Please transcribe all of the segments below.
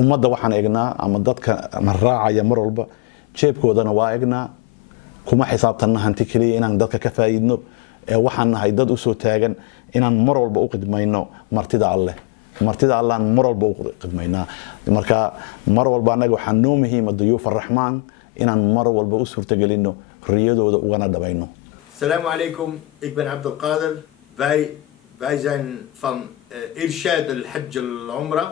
ummadda waxaan eegnaa ama dadka na raacaya mar walba jeebkoodana waa eegnaa kuma xisaabtanna hanti kaliya inaan dadka ka faa'iidno waxaan nahay dad u soo taagan inaan mar walba u qidmayno martida Alle martida Alle mar walba u qidmaynaa marka mar walba anaga waxaan noo muhiim duyuuf arrahmaan inaan mar walba u suurtagelino riyadooda ugana dhabayno. Assalamu alaikum, ik ben Abdelkader. Wij zijn van Irshad al-Hajj al-Umrah.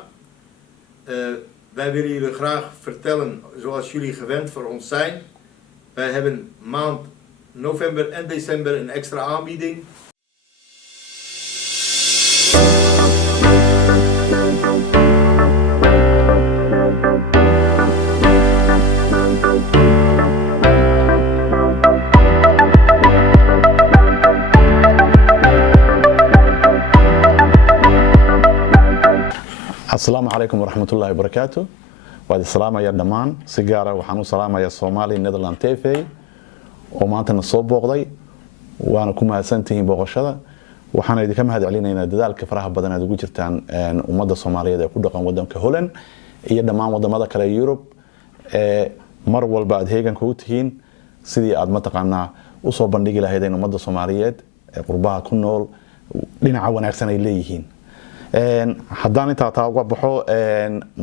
Wij willen jullie graag vertellen zoals jullie gewend voor ons zijn. Wij hebben maand november en december een extra aanbieding. السلام عليكم ورحمة الله وبركاته. وهذا السلام يا دمان سيجارة وحنو سلام يا صومالي نيدرلاند تيفي وما أنت نصوب بغضي وأنا كم سنتين بغشة وحنا إذا كم هذا علينا إن ذلك فرح بدنا نقول جرتان ومدة الصومالية ده كله قام ودم كهولن هي دمان ودم هذا كلا يوروب مر والبعد هيجن كوتهين سيدي عاد متقنا وصوب بندقي لهذين ومدة الصومالية قربها كنول لنا عون أحسن إليهين. haddaan intaa taa uga baxo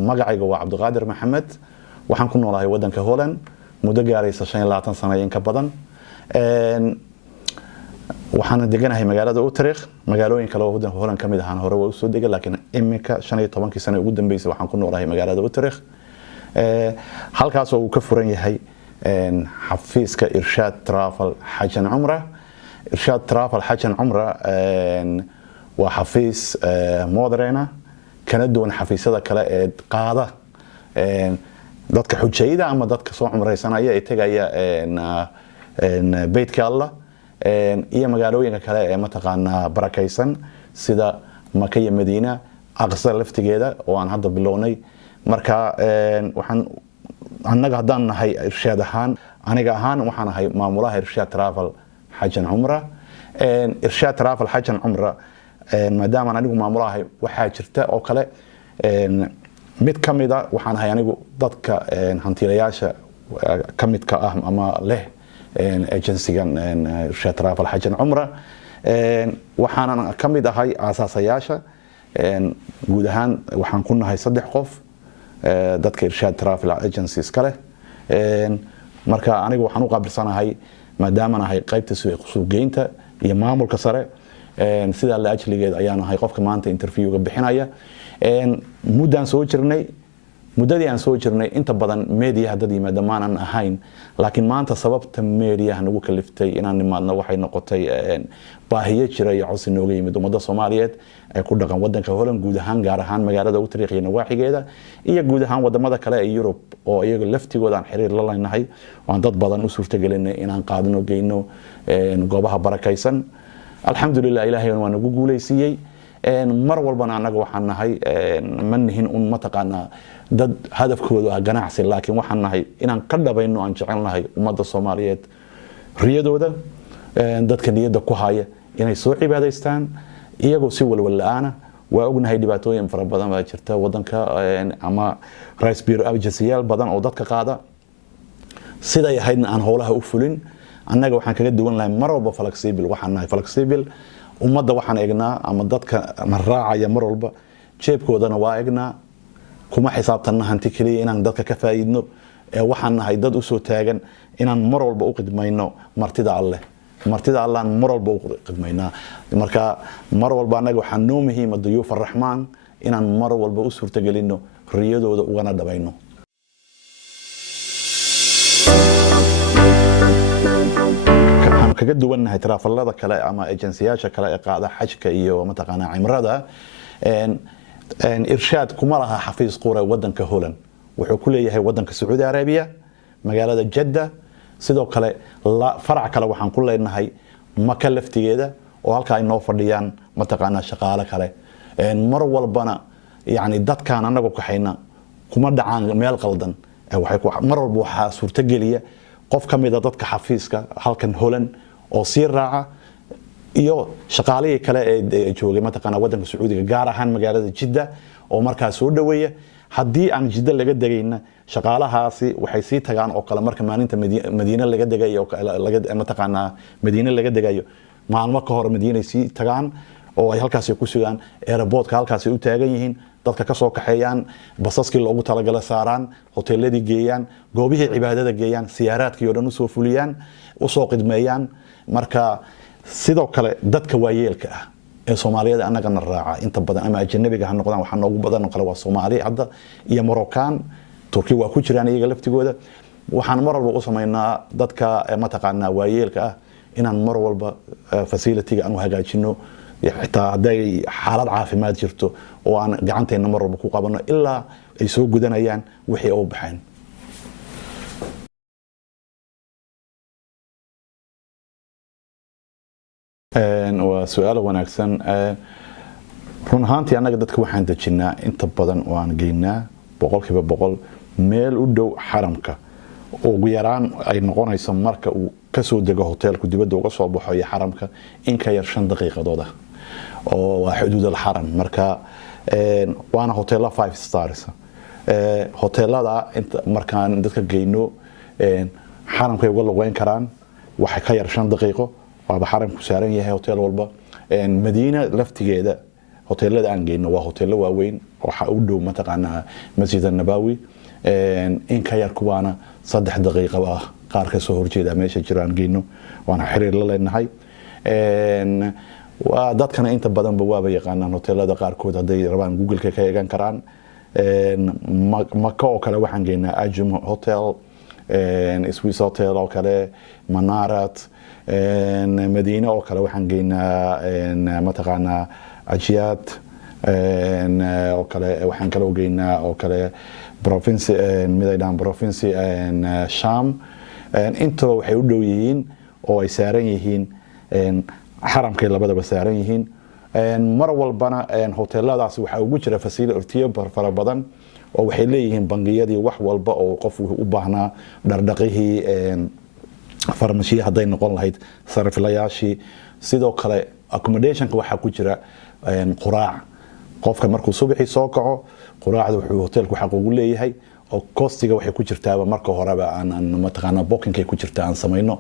magacayga waa Cabdiqaadir Maxamed waxaan ku noolahay wadanka Holland muddo gaaraysa 25 sano in ka badan waxaan deganahay magaalada Utrecht magaalooyin kale oo wadanka Holland kamid ahaan hore waa u soo degay laakiin imika 15 sano ugu dambeysay waxaan ku noolahay magaalada Utrecht halkaas oo uu ka furan yahay xafiiska Irshad Travel Hajj and Umrah Irshad Travel Hajj and Umrah وحفيز مودرنا كانت دون حفيزة كلا قاعدة ضدك حجيدة أما ضدك صوم عمريسنا هي إتجاية إن بيت كالله إيه مقالوين كلا متقنا بركيسن سيدا مكية مدينة أقصى الافتجادة وعن هذا باللوني مركا وحن عنك هدان هاي إرشاد هان عنك هان وحنا هاي معمولها إرشاد ترافل حج عمرة إرشاد ترافل حج عمرة maadaama aan anigu maamulahay waxa jirta oo kale mid kamida waxaan ahay anigu dadka hantiilayaasha kamidka ah ama leh agency-gan Irshad Travel Hajj and Umrah waxaan kamid ahay asaasayaasha guud ahaan waxaan ku nahay 3 qof dadka Irshad Travel Agencies kale marka anigu waxaan u qaabilsanahay maadaama aan ahay qaybta suuqgeynta iyo maamulka sare sida la ajligeed ayaan ahay qofka maanta interview-ga bixinaya muddaan soo jirnay inta badan media dad yimaada maanan ahayn laakiin maanta sababta media nagu kaliftay inaan nimaadna waxay noqotay baahiyo jira iyo codsi nooga yimid ummadda Soomaaliyeed ay ku dhaqan wadanka Holland guud ahaan gaar ahaan magaalada Utrecht iyo nawaaxigeeda iyo guud ahaan wadamada kale ee Europe oo iyaga laftigooda aan xiriir la leenahay oo dad badan u suurtagelinay inaan qaadno geyno goobaha barakaysan alxamdulillah ilaahay waa nagu guuleysiyay mar walbana anaga waxaan nahay manhin mataqana dad hadafkoodu ah ganacsi laakiin waxaan nahay inaan ka dhabayno aan jecelnahay ummadda Soomaaliyeed riyadooda dadka niyada ku haya inay soo cibaadaystaan iyagoo si walwalaana waa ognahay dhibaatooyin fara badan baa jirta wadanka ama rice beer agency-yaal badan oo dadka qaada sida ay ahaydna aan howlaha u fulin annaga waxaan kaga duwan lahay mar walba flexible waxaan nahay flexible ummadda waxaan eegnaa ama dadka na raacaya mar walba jeebkoodana waa eegnaa kuma xisaabtanna hanti kaliya inaan dadka ka faa'iidno waxaan nahay dad u soo taagan inaan mar walba u qidmayno martida Alle martida Alle mar walba u qidmaynaa marka mar walba annaga waxaan noo muhiim duyuuf arrahmaan inaan mar walba u suurtagelino riyadooda ugana dhabayno. kaga duwanahay travelada kale ama agency-yaasha kale ee qaada xajka iyo mataqaana cimrada Irshad kuma laha xafiis qura wadanka Holland wuxuu ku leeyahay wadanka Saudi Arabia magaalada Jeddah sidoo kale farac kale waxaan ku leenahay Maka laftigeeda oo halka ay noo fadhiyaan mataqaana shaqaale kale mar walbana yani dadkaan anagu ka xayna kuma dhacaan meel qaldan waxay mar walba waxa suurta geliya qof kamid ah dadka xafiiska halkan Holland oo si raaca iyo shaqaalihii kale ee joogay mataqaana wadanka Sacuudiga gaar ahaan magaalada Jeddah oo markaas soo dhaweeya haddii aan jiddo laga degayna shaqaalahaasi waxay sii tagaan oo kale marka maalinta madiine laga degayo mataqaanaa madiine laga degayo maalmo ka hor madiinay sii tagaan oo ay halkaasi ku sugaan airportka halkaasi u taagan yihiin dadka ka soo kaxeeyaan basaskii loogu talagalay saaraan hoteeladii geeyaan goobihii cibaadada geeyaan siyaaraadkii oo dhan usoo fuliyaan usoo qidmeeyaan marka sidoo kale dadka waayeelka ah ee Soomaaliyada annagana raaca inta badan ama ajnabiga ha noqdaan waxa noogu badan kale waa Soomaali hadda iyo Moroccan Turkiga waa ku jiraan iyaga laftigooda waxaan mar walba u sameynaa dadka mataqaanaa waayeelka ah inaan mar walba facility-ga aan u hagaajino xitaa haday xaalad caafimaad jirto oo aan gacanteena mar walba ku qabano ilaa ay soo gudanayaan wixii oo baxeen waa su'aal wanaagsan run ahaantii anaga dadka waxaan dejinaa inta badan oo aan geynaa 100% meel u dhow xaramka ugu yaraan ay noqonayso marka uu ka soo dego hoteelku dibadda uga soo baxo iyo xaramka in ka yar 5 daqiiqadood oo waa xuduud al-xaram marka waana hoteela 5 stars hoteelada inta markaan dadka geyno xaramka uga luqeyn karaan waxa ka yar 5 daqiiqo waa xaramku saaran yahay hotel walba Madiina laftigeeda hoteelada aan geyno waa hoteelo waaweyn waxa u dhow mataqaanaa Masjid an-Nabawi in ka yar kuwaana 3 daqiiqo ah qaar ka soo horjeeda meesha jiraan geyno waana xiriir la leenahay waa dadkana inta badan waaba yaqaanaan hoteelada qaar kood haday rabaan Google-ka ka eegan karaan Maka oo kale waxaan geynaa Ajum Hotel Swiss Hotel oo kale Manarat Madiina oo kale waxaan geynaa mataqaanaa Ajiat oo kale waxaan kala geynaa oo kale province midaydan province Sham inta waxay u dhow yihiin oo ay saaran yihiin xaramkay labadaba saaran yihiin mar walbana hoteeladaas waxa ugu jira facility fara badan oo waxay leeyihiin bangiyadii wax walba oo qof u baahnaa dhardhaqihii farmashiya haday noqon lahayd sariflayaashii sidoo kale accommodationka waxa ku jira quraac qofka markuu subaxii soo kaco quraacda wuxuu hoteelku xaq ugu leeyahay oo costiga waxay ku jirtaa marka horeba aan mataqaana booking ay ku jirtaa aan sameeyno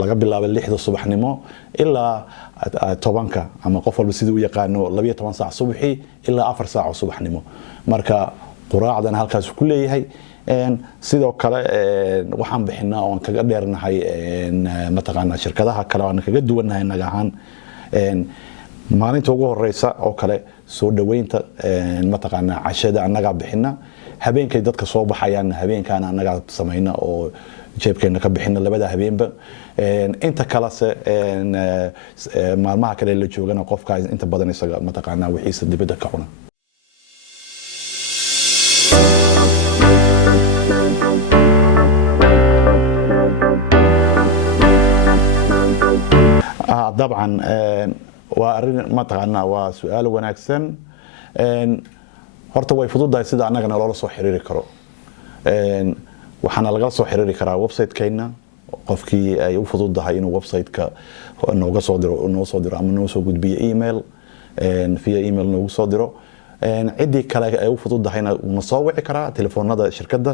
laga bilaabo 6 subaxnimo ilaa 10 ama qof walba sidoo u yaqaano 12 saac subaxii ilaa 4 saac subaxnimo marka quraacdan halkaas ku leeyahay sidoo kale waxaan bixinaa oo kaga dheernahay mataqaana shirkadaha kale aan kaga duwanahay naga ahaan maalinta ugu horeysa oo kale soo dhaweynta mataqaana cashada anaga bixina habeenkay dadka soo baxayaan habeenkan anaga sameeyna oo jeebkeena ka bixina labada habeenba inta kale maalmaha kale la joogana qofka inta badan isaga mataqaana wixiisa dibadda ka cuna طبعا وارين mataqaana waa su'aal wanaagsan horta way fududahay sida anagana loo soo xiriiri karo waxana laga soo xiriiri karaa website-keena qofkii ay u fududahay inuu website-ka nooga soo diro ama noo soo gudbiyo email via email noogu soo diro cidii kale ay u fududahayna una soo wici karaa telefoonada shirkadda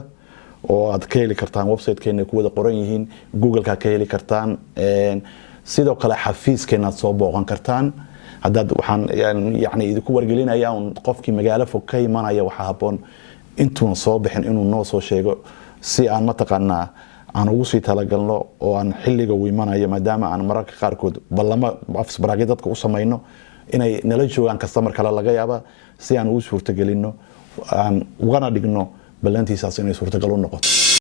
oo aad ka heli kartaan website-keena ku wada qoran yihiin Google-ka ka heli kartaan sidoo kale xafiiskeena soo booqan kartaan hadda waxaan yani idinku wargelinayaa qofkii magaalo fog ka imanaya waxa haboon intuu soo bixin inuu noo soo sheego si aan mataqaanaa aan ugu sii talagalno oo aan xilliga u imanayo maadaama aan mararka qaar kood ballama afsbaraagay dadka u sameeyno inay nala joogan customer kale laga yaaba si aan ugu suurtagelino aan ugana dhigno ballantiisaas inay suurtagal u noqoto